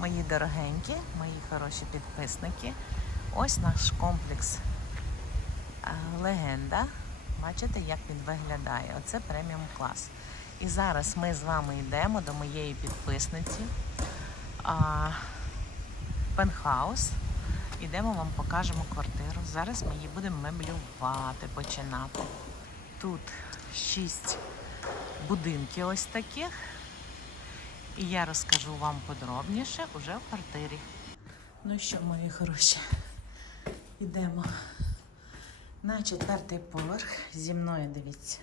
мої дорогенькі, мої хороші підписники. Ось наш комплекс е, легенда. Бачите, як він виглядає. Оце преміум клас. І зараз ми з вами йдемо до моєї підписниці. А, пентхаус. Ідемо вам покажемо квартиру. Зараз ми її будемо меблювати, починати. Тут шість будинків ось таких. І я розкажу вам подробніше уже в квартирі. Ну що, мої хороші, йдемо на четвертий поверх. Зі мною дивіться.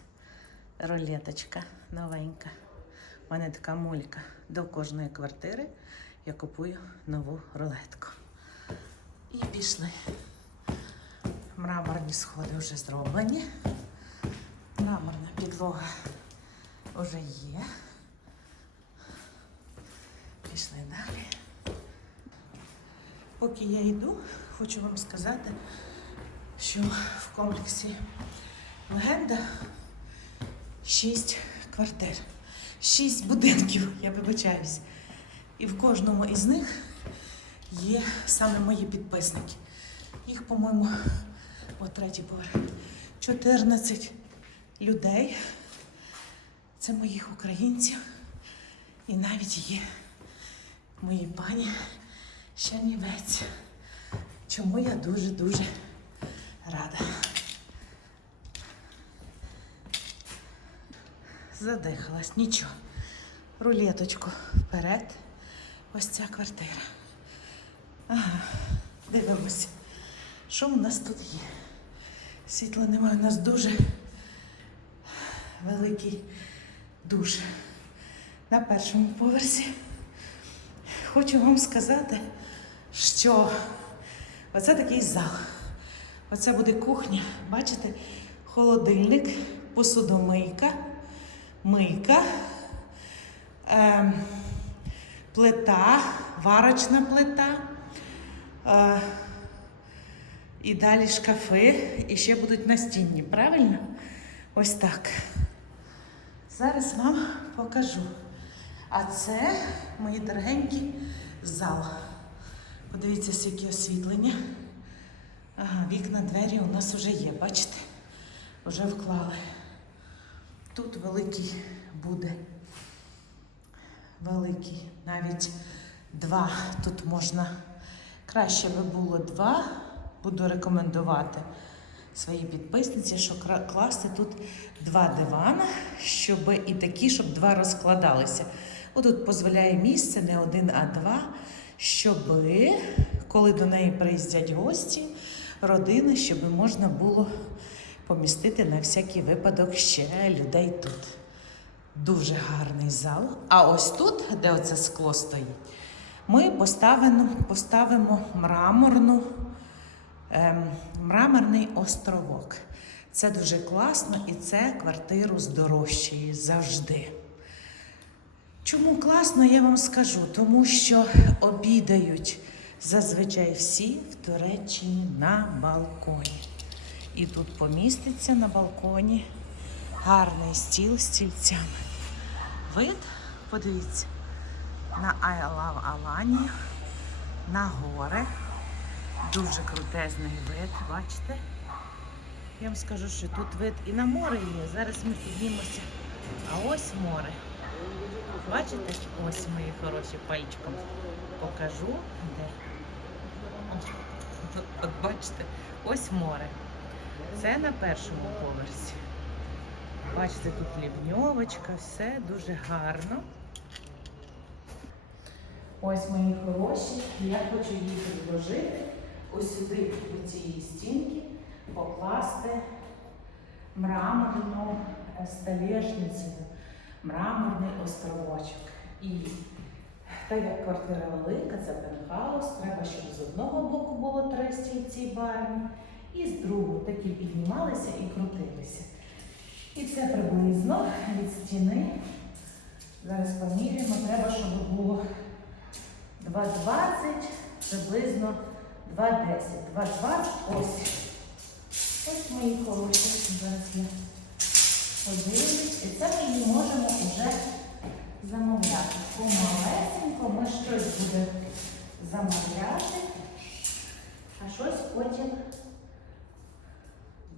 Рулеточка новенька. У мене така мулька. До кожної квартири я купую нову рулетку. І пішли. Мраморні сходи вже зроблені. Мраморна підлога вже є. Пішли далі. Поки я йду, хочу вам сказати, що в комплексі легенда шість квартир, шість будинків, я вибачаюсь. І в кожному із них є саме мої підписники. Їх, по-моєму, от третій поверх. 14 людей. Це моїх українців. І навіть є мої пані Чернівець. Чому я дуже-дуже рада. Задихалась, нічого. Рулеточку вперед. Ось ця квартира. Ага, дивимося. Що у нас тут є? Світла немає, у нас дуже великий душ на першому поверсі. Хочу вам сказати, що оце такий зал. Оце буде кухня. Бачите, холодильник, посудомийка, мийка, ем, плита, варочна плита. Е, і далі шкафи, і ще будуть настінні, правильно? Ось так. Зараз вам покажу. А це, мої дорогенькі, зал. Подивіться, скільки освітлення. Ага, вікна, двері у нас вже є, бачите? Вже вклали. Тут великий буде. Великий, навіть два. Тут можна краще би було два. Буду рекомендувати своїй підписниці, що класти тут два дивана, щоб і такі, щоб два розкладалися. Отут дозволяє місце не один, а два, щоб коли до неї приїздять гості, родини, щоб можна було помістити на всякий випадок ще людей тут. Дуже гарний зал. А ось тут, де оце скло стоїть, ми поставимо, поставимо мраморну, мраморний островок. Це дуже класно і це квартиру здорожчує завжди. Чому класно, я вам скажу, тому що обідають зазвичай всі в Туреччині на балконі. І тут поміститься на балконі гарний стіл з стільцями. Вид, подивіться, на Айлав Алані, на гори. Дуже крутезний вид, бачите? Я вам скажу, що тут вид і на море є. Зараз ми піднімемося. А ось море. Бачите? Ось мої хороші пальчиком покажу. Де? От, от, бачите, ось море. Це на першому поверсі. Бачите, тут лівньовочка, все дуже гарно. Ось мої хороші. Я хочу їх відложити ось сюди, до цієї стінки, покласти мраморну е, столешницю, мраморний островочок. І так як квартира велика, це пентхаус, треба, щоб з одного боку було три стільці барні, і з другого такі піднімалися і крутилися. І це приблизно від стіни. Зараз поміряємо, треба, щоб було 2,20, приблизно 2,10. 2,20 ось. Ось мої хороші. Зараз я подивлюсь. І це ми її можемо вже замовляти. Помалесенько ми щось буде замовляти, а щось потім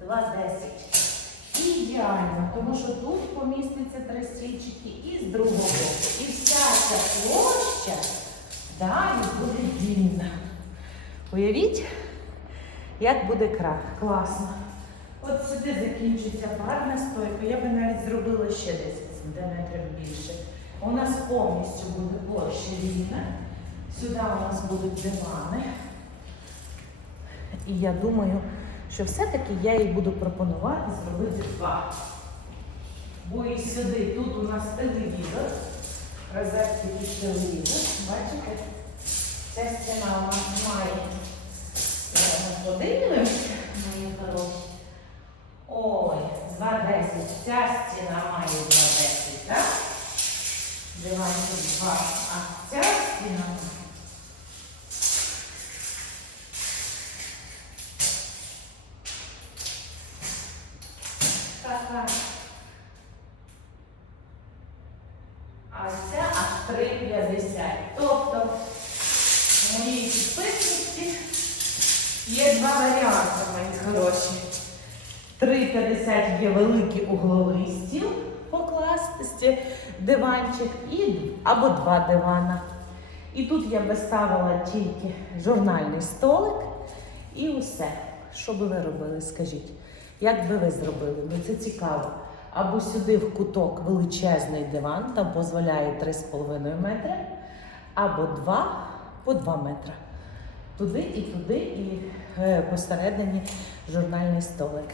2,10. Ідеально, тому що тут поміститься три стільчики і з другого боку. І вся ця площа далі буде вільна. Уявіть, як буде крах. Класно. От сюди закінчиться парна стойка. Я би навіть зробила ще 10 см більше. У нас повністю буде площа вільна. Сюди у нас будуть дивани. І я думаю, що все-таки я їй буду пропонувати зробити два. Бо і сюди, тут у нас телевізор, розетки під телевізор. Бачите? Ця стіна у нас має подивимося, мої хороші. Ой, 2,10. Ця стіна має 2,10, так? Диванчик 2. А ця стіна. Така. А ця аж 3,50. Тобто в моїй підписності є два варіанти, хороші. 3,50 є великий угловий стіл покласти диванчик і або два дивана. І тут я би ставила тільки журнальний столик і усе. Що би ви робили, скажіть? Як би ви зробили? Ну це цікаво. Або сюди в куток величезний диван, там дозволяє 3,5 метри, або 2 по 2 метри. Туди і туди, і е, посередині журнальний столик.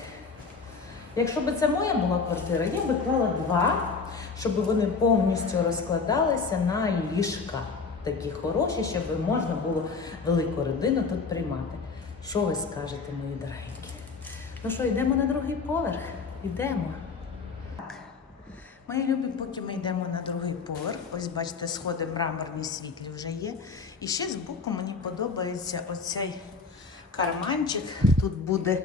Якщо б це моя була квартира, я би клала два, щоб вони повністю розкладалися на ліжка. Такі хороші, щоб можна було велику родину тут приймати. Що ви скажете, мої дорогенькі? Ну що, йдемо на другий поверх? Йдемо. Мої любі, поки ми йдемо на другий поверх, ось бачите, сходи мраморні світлі вже є. І ще з боку мені подобається оцей карманчик. Тут буде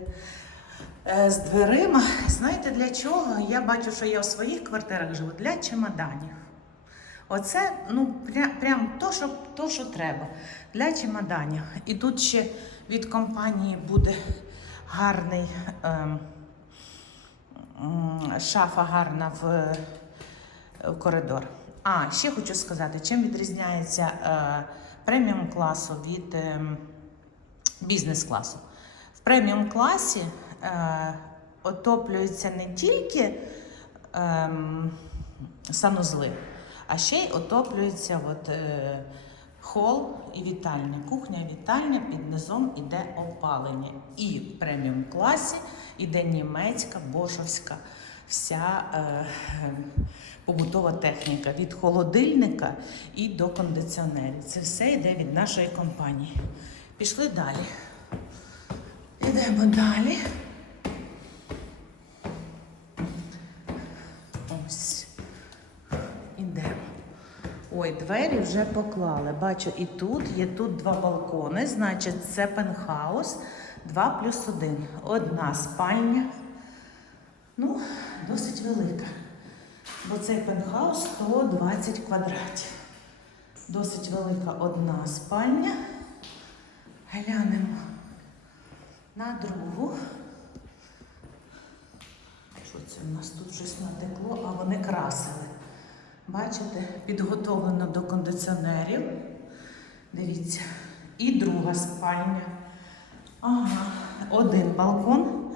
е, з дверима. Знаєте для чого? Я бачу, що я в своїх квартирах живу для чемоданів. Оце ну, прям, прям то, що, то, що треба для чемоданів. І тут ще від компанії буде гарний м, шафа гарна в, в коридор. А, ще хочу сказати, чим відрізняється е, преміум класу від ем, бізнес-класу. В преміум класі е, отоплюються не тільки ем, санузли, а ще й отоплюється от, е, хол і вітальня. Кухня і вітальня під низом іде опалення. І в преміум класі іде німецька, бошовська вся е, побутова техніка від холодильника і до кондиціонерів. Це все йде від нашої компанії. Пішли далі. Йдемо далі. Ось. Ідемо. Ой, двері вже поклали. Бачу, і тут є тут два балкони, значить, це пентхаус 2 плюс 1. Одна спальня. Ну, досить велика. Бо цей пентхаус 120 квадратів. Досить велика одна спальня. Глянемо на другу. Що це в нас тут щось натекло, а вони красили. Бачите, підготовлено до кондиціонерів. Дивіться. І друга спальня. Ага, один балкон.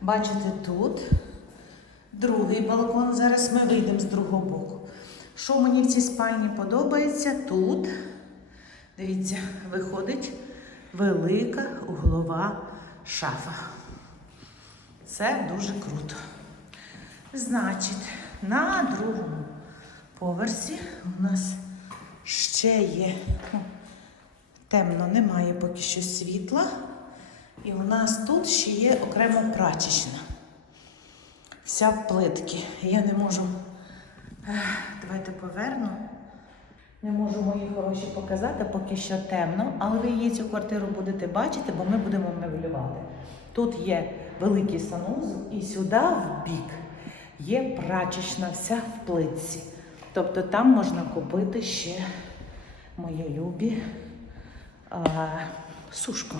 Бачите, тут. Другий балкон. Зараз ми вийдемо з другого боку. Що мені в цій спальні подобається? Тут. Дивіться, виходить велика углова шафа. Це дуже круто. Значить, на другому поверсі у нас ще є темно, немає поки що світла. І у нас тут ще є окремо прачечна. Вся в плитки. Я не можу. Давайте поверну. Не можу мої хороші показати, поки що темно, але ви її цю квартиру будете бачити, бо ми будемо меблювати. Тут є великий санузел, і сюди в бік є прачечна вся в плитці. Тобто там можна купити ще мої любі сушку.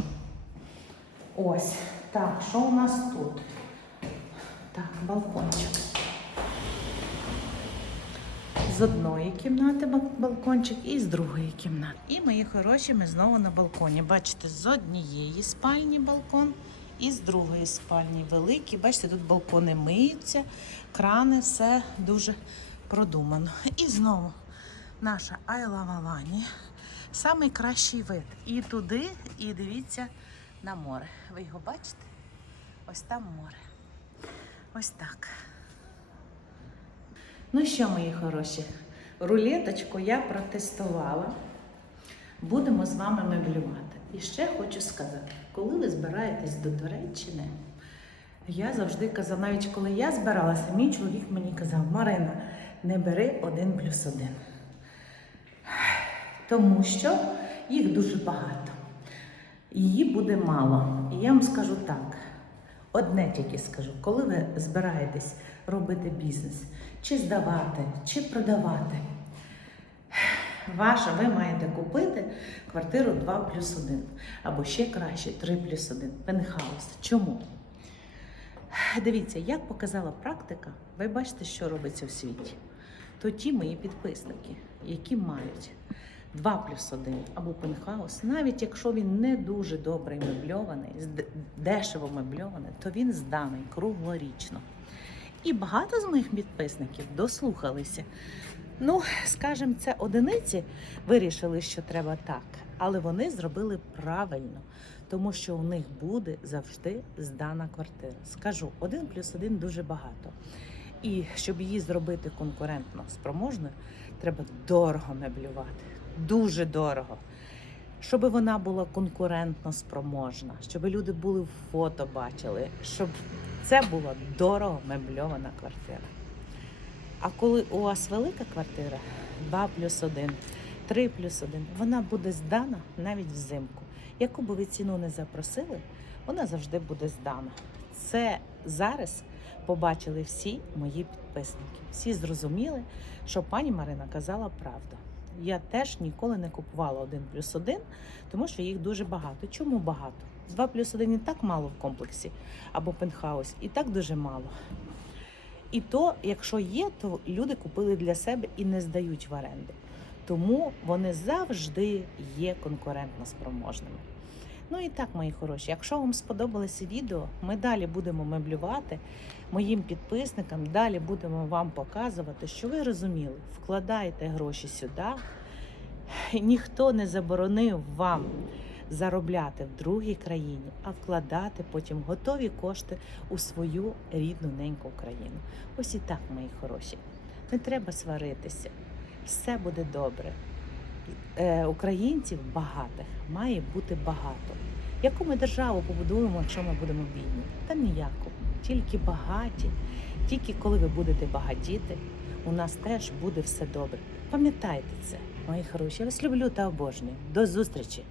Ось. Так, що у нас тут? Так, балкончик. З одної кімнати балкончик і з другої кімнати. І мої хороші, ми знову на балконі. Бачите, з однієї спальні балкон і з другої спальні великий. Бачите, тут балкони миються, крани, все дуже продумано. І знову наша Айла Валані. Самий кращий вид. І туди, і дивіться на море. Ви його бачите? Ось там море. Ось так. Ну що, мої хороші, рулеточку я протестувала. Будемо з вами меблювати. І ще хочу сказати, коли ви збираєтесь до Туреччини, я завжди казала, навіть коли я збиралася, мій чоловік мені казав, Марина, не бери один плюс один. Тому що їх дуже багато. Її буде мало. І я вам скажу так: одне тільки скажу, коли ви збираєтесь робити бізнес, чи здавати, чи продавати, ваша, ви маєте купити квартиру 2 плюс 1, або ще краще 3 плюс 1, пентхаус. Чому? Дивіться, як показала практика, ви бачите, що робиться в світі. То ті мої підписники, які мають 2 плюс 1 або пентхаус, навіть якщо він не дуже добре мебльований, дешево мебльований, то він зданий круглорічно. І багато з моїх підписників дослухалися. Ну, скажімо, це одиниці вирішили, що треба так, але вони зробили правильно, тому що у них буде завжди здана квартира. Скажу, один плюс один дуже багато. І щоб її зробити конкурентно спроможною, треба дорого меблювати. Дуже дорого. Щоб вона була конкурентно спроможна, щоб люди були в фото бачили, щоб це була дорого мебльована квартира. А коли у вас велика квартира, 2 плюс 1, 3 плюс 1, вона буде здана навіть взимку. Яку би ви ціну не запросили, вона завжди буде здана. Це зараз побачили всі мої підписники. Всі зрозуміли, що пані Марина казала правду. Я теж ніколи не купувала 1 плюс 1, тому що їх дуже багато. Чому багато? 2 плюс 1 і так мало в комплексі або пентхаус, і так дуже мало. І то, якщо є, то люди купили для себе і не здають в оренди. Тому вони завжди є конкурентно спроможними. Ну і так, мої хороші, якщо вам сподобалося відео, ми далі будемо меблювати моїм підписникам, далі будемо вам показувати, що ви розуміли, вкладайте гроші сюди. Ніхто не заборонив вам заробляти в другій країні, а вкладати потім готові кошти у свою рідну неньку Україну. Ось і так, мої хороші. Не треба сваритися. Все буде добре. Е, українців багатих має бути багато. Яку ми державу побудуємо, якщо ми будемо бідні? Та ніяку. Тільки багаті. Тільки коли ви будете багатіти, у нас теж буде все добре. Пам'ятайте це, мої хороші. Я вас люблю та обожнюю. До зустрічі!